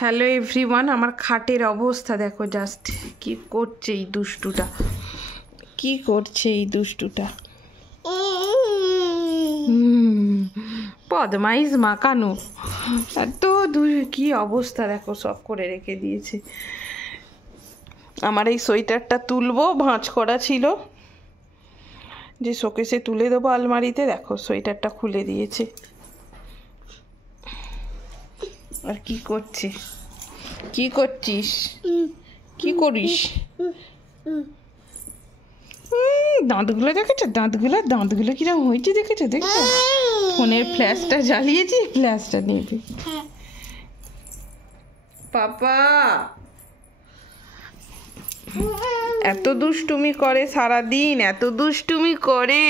Hello everyone, আমার খাটের অবস্থা দেখো জাস্ট। কি করছে এই দুষ্টুটা, কি করছে এই দুষ্টুটা? বদমাইশ মাকানো এত কি অবস্থা দেখো, সব করে রেখে দিয়েছে। আমার এই সোয়েটারটা তুলবো, ভাঁজ করা ছিল যে শোকেসে তুলে দেবো আলমারিতে, দেখো সোয়েটারটা খুলে দিয়েছে। আর কি করছে, কি করছিস, কি করিস? দাঁতগুলো দেখেছো, দাঁতগুলো কিরকম হয়েছে দেখেছো? দেখছো ফোনের ফ্ল্যাশটা জ্বালিয়েছি, ফ্ল্যাশটা নেবে। পাপা এত দুষ্টুমি করে সারাদিন, এত দুষ্টুমি করে।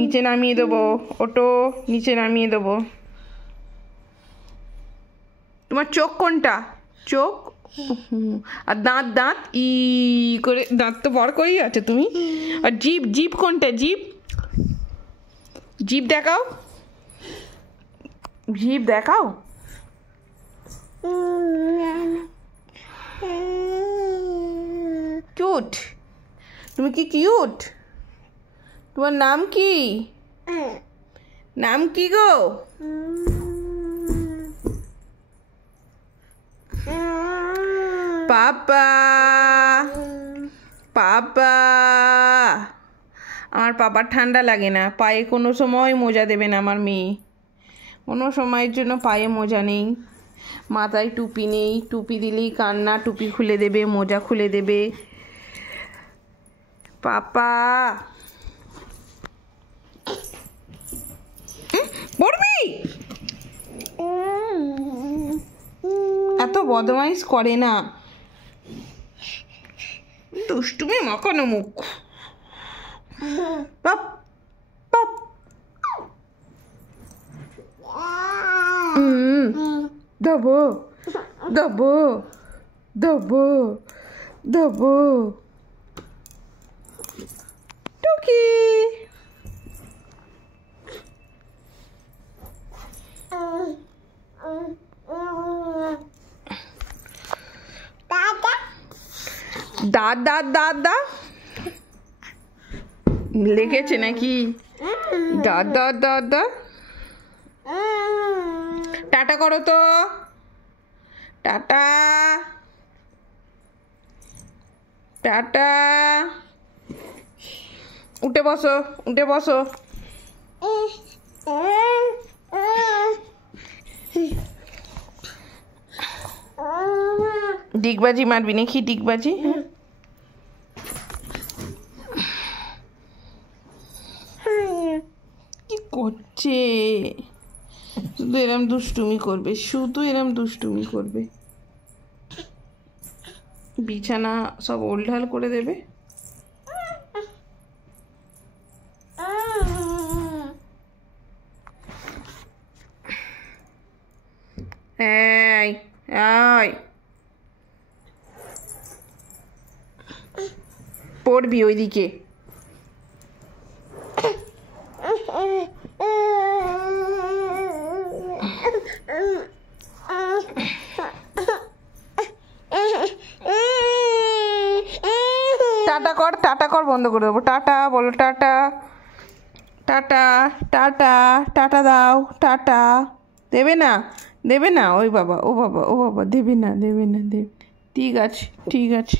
নিচে নামিয়ে দেবো, ওটো নিচে নামিয়ে দেবো। তোমার চোখ কোনটা? চোখ আর দাঁত, দাঁত ই করে দাঁত তো বড় করেই আছে তুমি। আর জিভ, জিভ কোনটা? জিভ, জিভ দেখাও, জিভ দেখাও। কিউট, তুমি কি কিউট? তোমার নাম কি? নাম কি গো? পাপা, পাপা। আমার পাপার ঠান্ডা লাগে না, পায়ে কোনো সময় মোজা দেবে না আমার মেয়ে, কোনো সময়ের জন্য পায়ে মোজা নেই, মাথায় টুপি নেই, টুপি দিলেই কান্না, টুপি খুলে দেবে, মোজা খুলে দেবে। পাপা পড়বি? এত বদমাইশ করে না, দুষ্টুমি মাখানো মুখ। পাপ পাপ। দেবো দেবো দেবো দেবো। টুকি দাদা, দাদা লেগেছে নাকি? দাদা, দাদা। টাটা করো তো, টাটা, টাটা। উঠে বসো, উঠে বসো। ডিগবাজি মারবি নাকি? ডিগবাজি কি করছে? শুধু এরম দুষ্টুমি করবে, শুধু এরম দুষ্টুমি করবে। বিছানা সব ওলঢাল করে দেবে। এই আয়, পড়বি ওইদিকে। টাটা কর, টাটা কর, বন্ধ করে দেবো। টাটা বলো, টাটা, টাটা, টাটা, টাটা দাও, টাটা। দেবে না, দেবে না? ওই বাবা, ও বাবা, ও বাবা, দেবে না, দেবে না, দেবে। ঠিক আছে, ঠিক আছে।